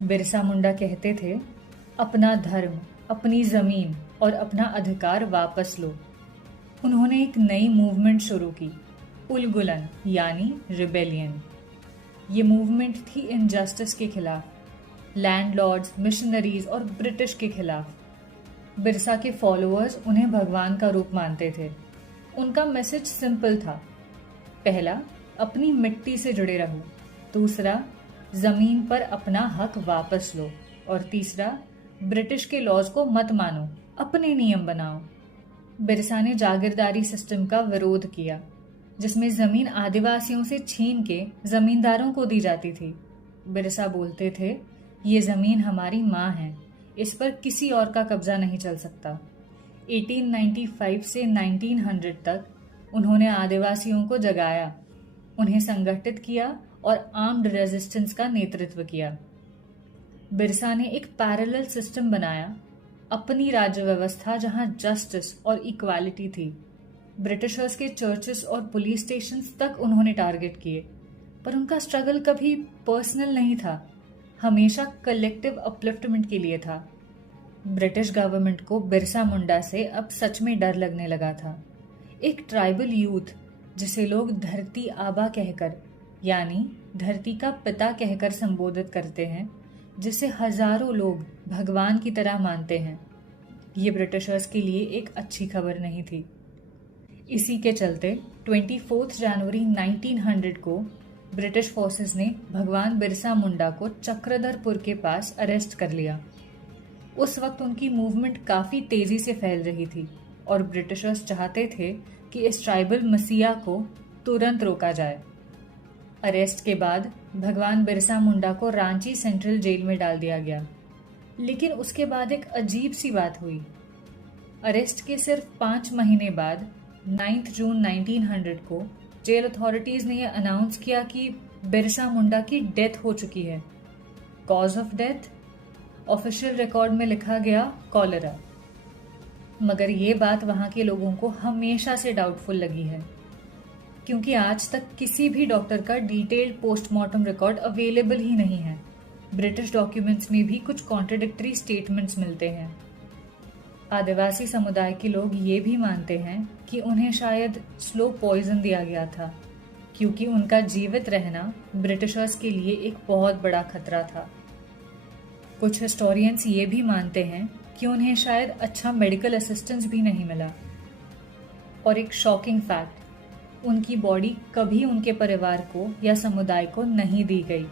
बिरसा मुंडा कहते थे, अपना धर्म, अपनी जमीन और अपना अधिकार वापस लो। उन्होंने एक नई मूवमेंट शुरू की, उलगुलन यानी रिबेलियन। ये मूवमेंट थी इनजस्टिस के खिलाफ, लैंडलॉर्ड्स, मिशनरीज और ब्रिटिश के खिलाफ। बिरसा के फॉलोअर्स उन्हें भगवान का रूप मानते थे। उनका मैसेज सिंपल था। पहला, अपनी मिट्टी से जुड़े रहो। दूसरा, जमीन पर अपना हक वापस लो। और तीसरा, ब्रिटिश के लॉज को मत मानो, अपने नियम बनाओ। बिरसा ने जागीरदारी सिस्टम का विरोध किया, जिसमें जमीन आदिवासियों से छीन के जमींदारों को दी जाती थी। बिरसा बोलते थे, ये जमीन हमारी माँ है, इस पर किसी और का कब्जा नहीं चल सकता। 1895 से 1900 तक उन्होंने आदिवासियों को जगाया, उन्हें संगठित किया और आर्म्ड रेजिस्टेंस का नेतृत्व किया। बिरसा ने एक पैरेलल सिस्टम बनाया, अपनी राज्य व्यवस्था जहां जस्टिस और इक्वालिटी थी। ब्रिटिशर्स के चर्चेस और पुलिस स्टेशंस तक उन्होंने टारगेट किए, पर उनका स्ट्रगल कभी पर्सनल नहीं था, हमेशा कलेक्टिव अपलिफ्टमेंट के लिए था। ब्रिटिश गवर्नमेंट को बिरसा मुंडा से अब सच में डर लगने लगा था। एक ट्राइबल यूथ, जिसे लोग धरती आबा कहकर यानी धरती का पिता कहकर संबोधित करते हैं, जिसे हजारों लोग भगवान की तरह मानते हैं, ये ब्रिटिशर्स के लिए एक अच्छी खबर नहीं थी। इसी के चलते 24 जनवरी 1900 को ब्रिटिश फोर्सेस ने भगवान बिरसा मुंडा को चक्रधरपुर के पास अरेस्ट कर लिया। उस वक्त उनकी मूवमेंट काफ़ी तेज़ी से फैल रही थी और ब्रिटिशर्स चाहते थे कि इस ट्राइबल मसीहा को तुरंत रोका जाए। अरेस्ट के बाद भगवान बिरसा मुंडा को रांची सेंट्रल जेल में डाल दिया गया। लेकिन उसके बाद एक अजीब सी बात हुई। अरेस्ट के सिर्फ 5 महीने बाद 9 जून 1900 को जेल अथॉरिटीज़ ने यह अनाउंस किया कि बिरसा मुंडा की डेथ हो चुकी है। Cause of death official record में लिखा गया कॉलेरा। मगर ये बात वहाँ के लोगों को हमेशा से डाउटफुल लगी है, क्योंकि आज तक किसी भी डॉक्टर का डिटेल्ड पोस्टमार्टम रिकॉर्ड अवेलेबल ही नहीं है। ब्रिटिश डॉक्यूमेंट्स में भी कुछ कॉन्ट्रडिक्टरी स्टेटमेंट्स मिलते हैं। आदिवासी समुदाय के लोग ये भी मानते हैं कि उन्हें शायद स्लो पॉइजन दिया गया था, क्योंकि उनका जीवित रहना ब्रिटिशर्स के लिए एक बहुत बड़ा खतरा था। कुछ हिस्टोरियंस ये भी मानते हैं कि उन्हें शायद अच्छा मेडिकल असिस्टेंस भी नहीं मिला। और एक शॉकिंग फैक्ट, उनकी बॉडी कभी उनके परिवार को या समुदाय को नहीं दी गई।